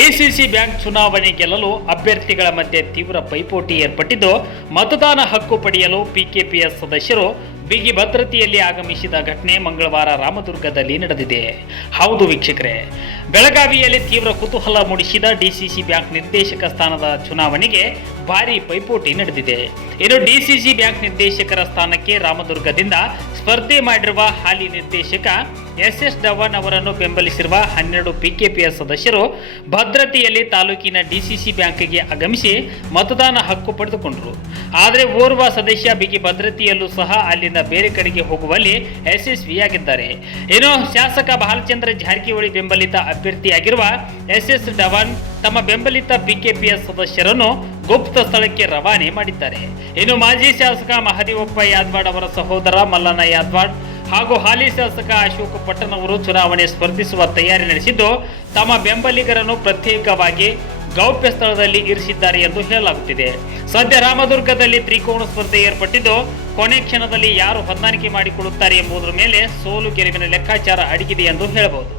DCC bank ಚುನಾವಣೆ ಗೆಲ್ಲಲು ಅಭ್ಯರ್ಥಿಗಳ ಮಧ್ಯೆ ತೀವ್ರ ಪೈಪೋಟಿ ಏರ್ಪಟ್ಟಿದ್ದು ಮತದಾನ ಹಕ್ಕು ಪಡೆಯಲು ಪಿಕೆಪಿಎಸ್ ಸದಸ್ಯರು ಬಿಗಿ ಭದ್ರತೆಯಲ್ಲಿ ಆಗಮಿಸಿದ ಘಟನೆ ಮಂಗಳವಾರ ರಾಮದುರ್ಗದಲ್ಲಿ ನಡೆದಿದೆ. ಹೌದು ವೀಕ್ಷಕರೇ, ಬೆಳಗಾವಿಯಲ್ಲಿ ತೀವ್ರ ಕುತೂಹಲ ಮೂಡಿಸಿದ ಡಿಸಿಸಿ ಬ್ಯಾಂಕ್ ನಿರ್ದೇಶಕ ಸ್ಥಾನದ ಚುನಾವಣೆಗೆ ಭಾರಿ ಪೈಪೋಟಿ ನಡೆದಿದೆ. ಇನ್ನು ಡಿಸಿಸಿ ಬ್ಯಾಂಕ್ ನಿರ್ದೇಶಕರ ಸ್ಥಾನಕ್ಕೆ ರಾಮದುರ್ಗದಿಂದ ಸ್ಪರ್ಧೆ ಮಾಡಿರುವ ಹಾಲಿ ನಿರ್ದೇಶಕ ಎಸ್ ಎಸ್ ಧವನ್ ಅವರನ್ನು ಬೆಂಬಲಿಸಿರುವ ಹನ್ನೆರಡು ಪಿಕೆಪಿಎಸ್ ಸದಸ್ಯರು ಭದ್ರತೆಯಲ್ಲಿ ತಾಲೂಕಿನ ಡಿಸಿಸಿ ಬ್ಯಾಂಕ್ಗೆ ಆಗಮಿಸಿ ಮತದಾನ ಹಕ್ಕು ಪಡೆದುಕೊಂಡರು. ಆದರೆ ಓರ್ವ ಸದಸ್ಯ ಬಿಗಿ ಭದ್ರತೆಯಲ್ಲೂ ಸಹ ಅಲ್ಲಿಂದ ಬೇರೆ ಕಡೆಗೆ ಹೋಗುವಲ್ಲಿ ಯಶಸ್ವಿಯಾಗಿದ್ದಾರೆ. ಇನ್ನು ಶಾಸಕ ಬಾಲಚಂದ್ರ ಜಾರಕಿಹೊಳಿ ಬೆಂಬಲಿತ ಅಭ್ಯರ್ಥಿಯಾಗಿರುವ ಎಸ್ ಎಸ್ ಡವನ್ ತಮ್ಮ ಬೆಂಬಲಿತ ಬಿಕೆಪಿಯ ಸದಸ್ಯರನ್ನು ಗುಪ್ತ ಸ್ಥಳಕ್ಕೆ ರವಾನೆ ಮಾಡಿದ್ದಾರೆ. ಇನ್ನು ಮಾಜಿ ಶಾಸಕ ಮಹದೇವಪ್ಪ ಯಾದ್ವಾಡ್ ಅವರ ಸಹೋದರ ಮಲ್ಲಣ್ಣ ಯಾದವಾಡ್ ಹಾಗೂ ಹಾಲಿ ಶಾಸಕ ಅಶೋಕ್ ಪಟ್ಟಣ್ ಅವರು ಚುನಾವಣೆ ಸ್ಪರ್ಧಿಸುವ ತಯಾರಿ ನಡೆಸಿದ್ದು, ತಮ್ಮ ಬೆಂಬಲಿಗರನ್ನು ಪ್ರತ್ಯೇಕವಾಗಿ ಗೌಪ್ಯ ಸ್ಥಳದಲ್ಲಿ ಇರಿಸಿದ್ದಾರೆ ಎಂದು ಹೇಳಲಾಗುತ್ತಿದೆ ಸದ್ಯ ರಾಮದುರ್ಗದಲ್ಲಿ ತ್ರಿಕೋಣ ಸ್ಪರ್ಧೆ ಏರ್ಪಟ್ಟಿದ್ದು, ಕೊನೆ ಕ್ಷಣದಲ್ಲಿ ಯಾರು ಹೊಂದಾಣಿಕೆ ಮಾಡಿಕೊಳ್ಳುತ್ತಾರೆ ಎಂಬುದರ ಮೇಲೆ ಸೋಲು ಗೆಲುವಿನ ಲೆಕ್ಕಾಚಾರ ಅಡಗಿದೆ ಎಂದು ಹೇಳಬಹುದು.